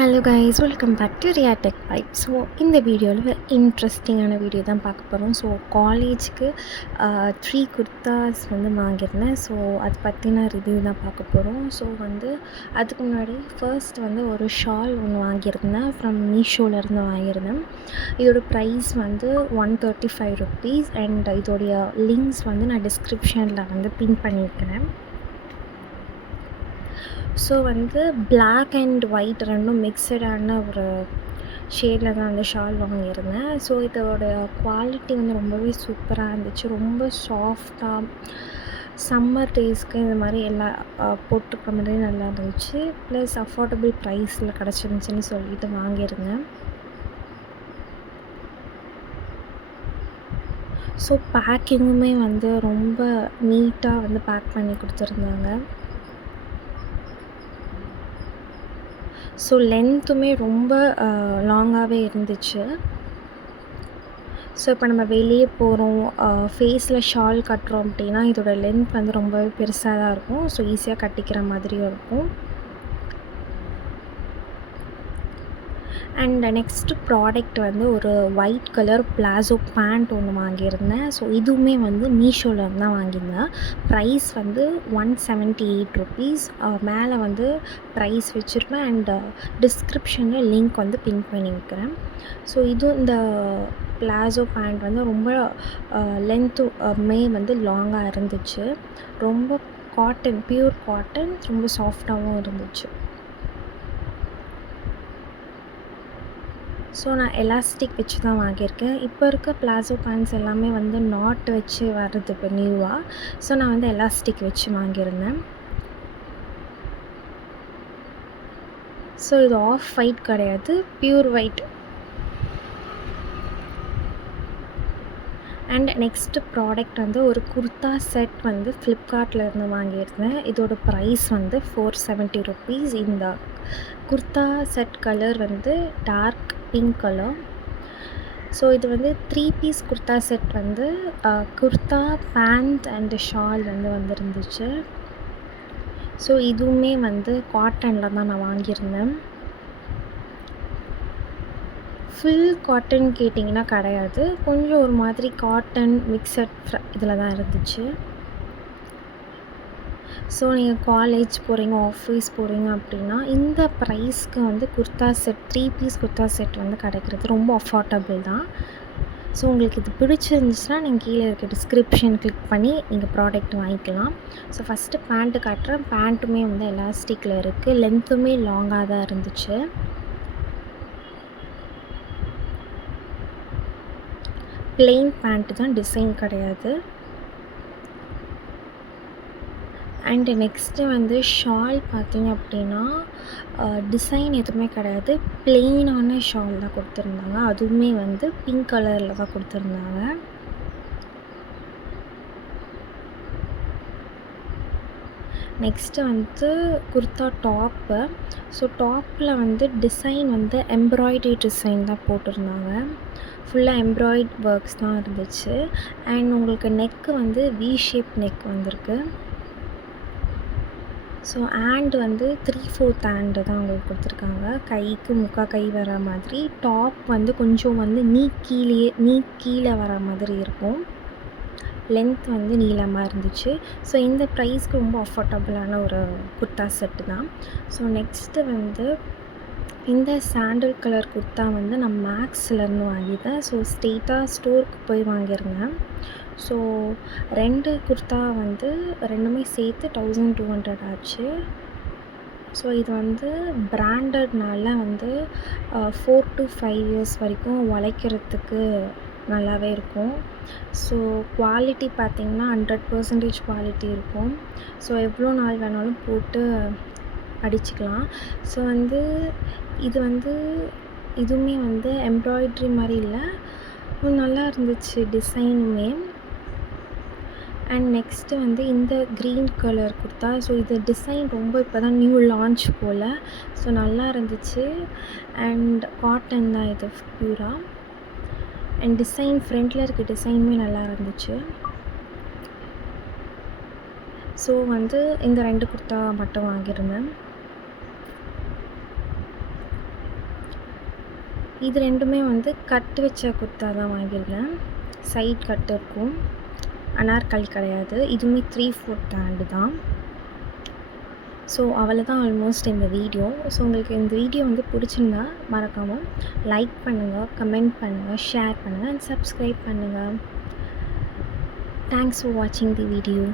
Hello guys, welcome back to Riya tech vibe. So இந்த வீடியோவில் இன்ட்ரெஸ்டிங்கான வீடியோ தான் பார்க்க போகிறோம். ஸோ காலேஜுக்கு 3 குர்தாஸ் வாங்கியிருந்தேன். ஸோ அது பற்றின ரிவ்யூ தான் பார்க்க போகிறோம். ஸோ அதுக்கு முன்னாடி ஃபர்ஸ்ட் ஒரு ஷால் ஒன்று வாங்கியிருந்தேன். ஃப்ரம் மீஷோலேருந்து வாங்கியிருந்தேன். இதோட ப்ரைஸ் ₹135 அண்ட் இதோடைய லிங்க்ஸ் நான் டிஸ்கிரிப்ஷனில் பின் பண்ணியிருக்கிறேன். ஸோ பிளாக் அண்ட் ஒயிட் ரெண்டும் மிக்சடான ஒரு ஷேடில் தான் ஷால் வாங்கியிருந்தேன். ஸோ இதோட குவாலிட்டி ரொம்பவே சூப்பராக இருந்துச்சு. ரொம்ப சாஃப்டாக சம்மர் டேஸ்க்கு இந்த மாதிரி எல்லாம் போட்டுக்கிற மாதிரி நல்லா இருந்துச்சு. ப்ளஸ் அஃபோர்டபுள் ப்ரைஸில் கிடச்சிருந்துச்சின்னு சொல்லிட்டு வாங்கியிருந்தேன். ஸோ பேக்கிங்குமே ரொம்ப நீட்டாக பேக் பண்ணி கொடுத்துருந்தாங்க. ஸோ லென்த்துமே ரொம்ப லாங்காகவே இருந்துச்சு. ஸோ இப்போ நம்ம வெளியே போகிறோம், ஃபேஸில் ஷால் கட்டுறோம் அப்படின்னா இதோட லென்த் ரொம்பவே பெருசாக தான் இருக்கும். ஸோ ஈஸியாக கட்டிக்கிற மாதிரியும் இருக்கும். அண்ட் நெக்ஸ்ட்டு ப்ராடக்ட் ஒரு ஒயிட் கலர் பிளாசோ பேண்ட் ஒன்று வாங்கியிருந்தேன். ஸோ இதுவுமே மீஷோவில் தான் வாங்கியிருந்தேன். ப்ரைஸ் ₹178. மேலே ப்ரைஸ் வச்சுருப்பேன் அண்ட் டிஸ்கிரிப்ஷனில் லிங்க் பின் பண்ணி வைக்கிறேன். ஸோ இதுவும் இந்த பிளாசோ பேண்ட் ரொம்ப லென்த்துமே லாங்காக இருந்துச்சு. ரொம்ப காட்டன், பியூர் காட்டன், ரொம்ப சாஃப்டாகவும் இருந்துச்சு. ஸோ நான் எலாஸ்டிக் வச்சு தான் வாங்கியிருக்கேன். இப்போ இருக்க பிளாசோ பேண்ட்ஸ் எல்லாமே நாட் வச்சு வருது இப்போ நியூவாக. ஸோ நான் எலாஸ்டிக் வச்சு வாங்கியிருந்தேன். ஸோ இது ஆஃப் ஒயிட் கிடையாது, pure white. And next product ஒரு குர்தா செட் ஃப்ளிப்கார்ட்டில் இருந்து வாங்கியிருந்தேன். இதோட ப்ரைஸ் ₹470. இந்த kurta set colour dark pink colour. So இது 3 piece kurta set kurta pant and shawl வந்துருந்துச்சு. ஸோ இதுவுமே காட்டனில் தான் நான் வாங்கியிருந்தேன். ஃபுல் காட்டன் கேட்டிங்கன்னா கிடையாது, கொஞ்சம் ஒரு மாதிரி காட்டன் மிக்சட் இதில் தான் இருந்துச்சு. ஸோ நீங்கள் காலேஜ் போகிறீங்க, ஆஃபீஸ் போகிறீங்க அப்படின்னா இந்த ப்ரைஸ்க்கு kurta set 3 piece kurta set கிடைக்கிறது ரொம்ப அஃபோர்டபுள் தான். ஸோ உங்களுக்கு இது பிடிச்சிருந்துச்சுன்னா நீங்கள் கீழே இருக்க டிஸ்கிரிப்ஷன் கிளிக் பண்ணி நீங்கள் ப்ராடக்ட் வாங்கிக்கலாம். ஸோ ஃபஸ்ட்டு பேண்ட்டு காட்டுறேன். பேண்ட்டுமே எலாஸ்டிக்கில் இருக்குது, லென்த்துமே லாங்காக தான் இருந்துச்சு. ப்ளெயின் பேண்ட்டு தான், டிசைன் கிடையாது. அண்ட் நெக்ஸ்ட்டு ஷால் பார்த்திங்க அப்படின்னா டிசைன் எதுவுமே கிடையாது, ப்ளெயினான ஷால் தான் கொடுத்துருந்தாங்க. அதுவுமே பிங்க் கலரில் தான் கொடுத்துருந்தாங்க. Next kurta top. ஸோ டாப்பில் டிசைன் எம்ப்ராய்டரி டிசைன் தான் போட்டிருந்தாங்க. ஃபுல்லாக எம்ப்ராய்ட் ஒர்க்ஸ் தான் இருந்துச்சு. அண்ட் உங்களுக்கு நெக்கு வி ஷேப் நெக் வந்திருக்கு. ஸோ ஹேண்டு 3/4 ஹேண்டு தான் உங்களுக்கு கொடுத்துருக்காங்க. கைக்கு முக்கால் கை வர மாதிரி. டாப் கொஞ்சம் நீ கீழே வர மாதிரி இருக்கும். லென்த் நீளமாக இருந்துச்சு. ஸோ இந்த ப்ரைஸ்க்கு ரொம்ப அஃபோர்டபுளான ஒரு குர்தா செட்டு தான். ஸோ நெக்ஸ்ட்டு இந்த சாண்டில் கலர் குர்தா நான் மேக்ஸ்லேருந்து வாங்கிட்டேன். ஸோ ஸ்ட்ரெயிட்டாக ஸ்டோருக்கு போய் வாங்கியிருந்தேன். ஸோ 2 குர்தா ரெண்டுமே சேர்த்து 1200 ஆச்சு. ஸோ இது பிராண்டட்னால 4 to 5 இயர்ஸ் வரைக்கும் உழைக்கிறதுக்கு நல்லாவே இருக்கும். ஸோ குவாலிட்டி பார்த்திங்கன்னா 100% குவாலிட்டி இருக்கும். ஸோ எவ்வளோ நாள் வேணாலும் போட்டு அடிச்சுக்கலாம். ஸோ இது இதுவுமே எம்ப்ராய்ட்ரி மாதிரி இல்லை, நல்லா இருந்துச்சு டிசைனுமே. அண்ட் நெக்ஸ்ட்டு இந்த க்ரீன் கலர் குர்தா. ஸோ இது டிசைன் ரொம்ப இப்போ தான் நியூ லான்ச் போல். ஸோ நல்லா இருந்துச்சு. அண்ட் காட்டன் தான் இது பியூராக. அண்ட் டிசைன் ஃப்ரண்ட்டில் இருக்க டிசைனுமே நல்லா இருந்துச்சு. ஸோ இந்த 2 குர்தா மட்டும் வாங்கியிருந்தேன். இது 2மே வந்து கட் வச்ச குர்த்தா தான் வாங்கியிருக்கேன். சைட் கட் இருக்கும். அனார்கலி கிடையாது. இதுவுமே 3/4 ஹேண்டு தான். ஸோ அவ்வளோதான் ஆல்மோஸ்ட் இந்த வீடியோ. ஸோ உங்களுக்கு இந்த வீடியோ வந்து பிடிச்சிருந்தா மறக்காமல் லைக் பண்ணுங்கள், கமெண்ட் பண்ணுங்கள், ஷேர் பண்ணுங்கள் அண்ட் சப்ஸ்கிரைப் பண்ணுங்கள். தேங்க்ஸ் ஃபார் வாட்சிங் தி வீடியோ.